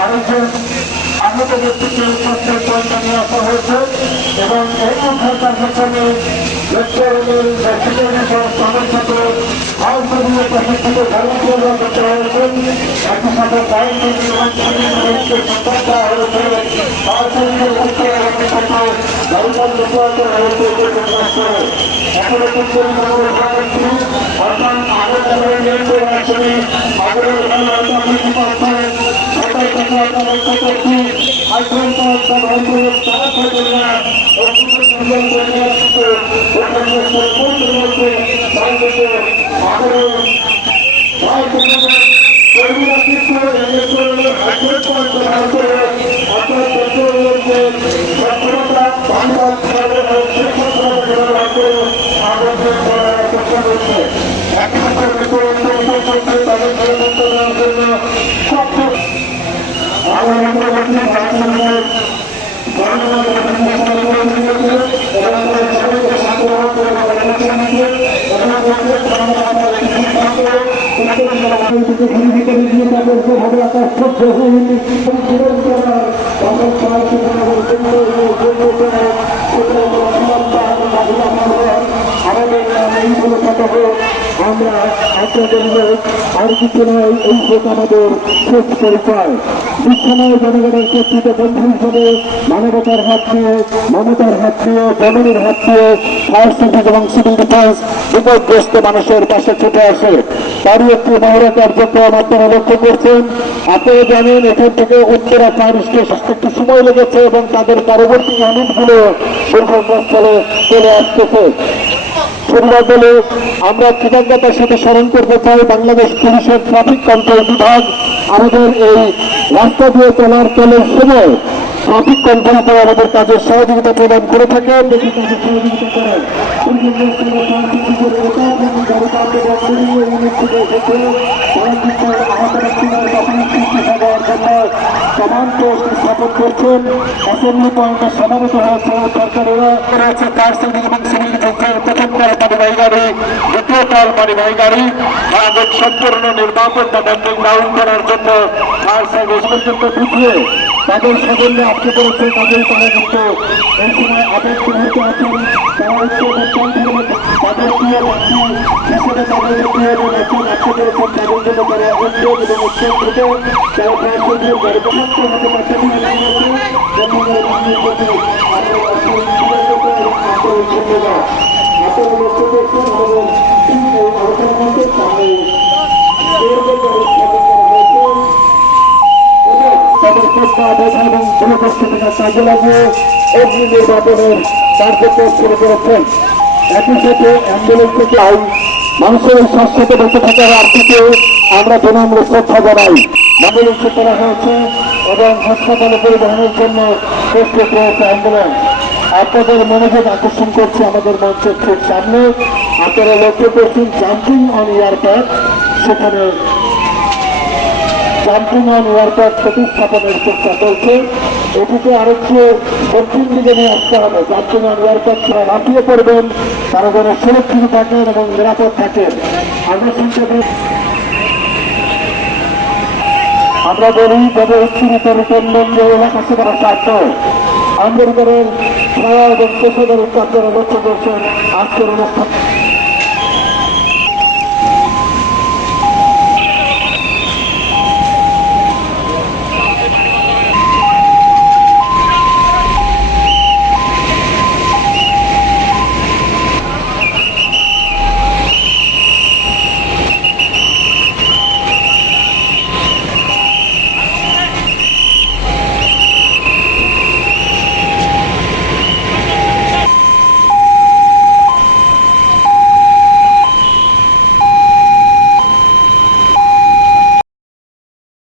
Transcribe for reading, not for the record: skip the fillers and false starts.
আরেকজন আহত ব্যক্তিকে স্বাস্থ্যের পরিচয় নিয়ে আসা হয়েছে এবং এই উদ্ধার কার্যক্রমে সমর্থিত আইনজীবী প্রশিক্ষিত ভলান্টিয়াররা করতে হয়েছেন। একই সাথে আইনজীবী এবং পুলিশকে সতর্ক দেওয়া হয়েছে। আইনজীবীদের উত্তর থেকে গাড়িঘর দোষায়িত হয়েছে প্রকাশ করে এখনো পর্যন্ত অর্থাৎ আগের নিয়ন্ত্রণ আসলে আগের বৃদ্ধি পাচ্ছে আমরা আপনাদের আর কিছু নয়, এই হোক আমাদের শেষ পরিচয়। বিশ্বনয় জনগণের কর্তৃত বন্ধু হিসেবে মানবতার হাত নিয়ে, মমতার হাত নিয়ে, জননীর হাত নিয়ে ফায়ার সার্ভিস এবং সিভিল ডিফেন্স বিপদগ্রস্ত মানুষের পাশে ছুটে আসে। তারই একটি মহড়া কার্যক্রম আপনারা লক্ষ্য করছেন। আপনারা জানেন এখান থেকে উত্তরা ফায়ার স্টেশন একটু সময় লেগেছে এবং তাদের পরবর্তী ইউনিটগুলো দুর্ঘটনাস্থলে চলে আসতেছে। পরিবার বলে আমরা কৃতজ্ঞতার সাথে স্মরণ করতে চাই বাংলাদেশ পুলিশের ট্রাফিক কন্ট্রোল বিভাগ আমাদের এই রাস্তা দিয়ে চলার সময় ট্রাফিক কন্ট্রোল করে আমাদের কাজের সহযোগিতা প্রদান করে থাকেন। দেখি কাজের সহযোগিতা করেন সমান পোস্ট স্থাপন করছেন। অ্যাসেম্বলি পয়েন্টে সমাবেত হয়েছে সরকারেরা রয়েছে ফায়ার সার্ভিস এবং সিভিল ডিফেন্সের প্রথম কাল মালিবাহী গাড়ি, দ্বিতীয় কাল মালিবাহী গাড়ি আমাদের সম্পূর্ণ নির্বাচন বা ব্যান্ডিং ডাউন করার জন্য ফায়ার সার্ভিস পর্যন্ত ঢুকিয়ে তাদের সাফল্যে আটকে পড়েছে। তাদের তারা কিন্তু এই সময় আবেগ মুহূর্তে আছেন। তারা তাদের প্রিয় ব্যক্তি হিসেবে তাদের প্রিয় ব্যক্তি আটকে পড়েছেন। তাদের জন্য তারা উদ্যোগ এবং উৎসব থেকে তারা ফায়ার সার্ভিসের গাড়ি প্রশস্ত হতে পারছেন। তাদের প্রশ্ন বোঝা এবং জনপ্রতিনিধির কাজে লাগিয়ে অগ্নি নির্বাচনের কার্যক্রম শুরু করেছেন। একই সাথে অ্যাম্বুলেন্স থেকে মানুষের স্বাস্থ্যতে বেঁচে থাকার আর্থিকে আমরা বিনামূল্যে শ্রদ্ধা জানাই। অ্যাম্বুলেন্সে করা হয়েছে এবং হাসপাতালে পরিবহনের জন্য প্রস্তুত রয়েছে অ্যাম্বুলেন্স। আপনাদের মনোযোগ আকর্ষণ করছে আমাদের মঞ্চের ঠিক সামনে। আপনারা লক্ষ্য করছেন জাম্পিং অন এয়ারপ্যাড, সেখানে জাম্পিং অন এয়ারপ্যাড প্রতিস্থাপনের চেষ্টা চলছে। এটিকে আরেকটু দক্ষিণ দিকে নিয়ে আসতে হবে। জাম্পিং অন এয়ারপ্যাড তারা লাফিয়ে পড়বেন, তারা যেন সুরক্ষিত থাকেন এবং নিরাপদ থাকেন। আমরা শুনতে আমরা বলি যাদের উত্তীর্ণ রূপন্দ এলাকা সেখানে স্বার্থ আম্বেদকরের ছায়া এবং পেশাদারিত্ব আপনারা লক্ষ্য করছেন আজকের অনুষ্ঠান।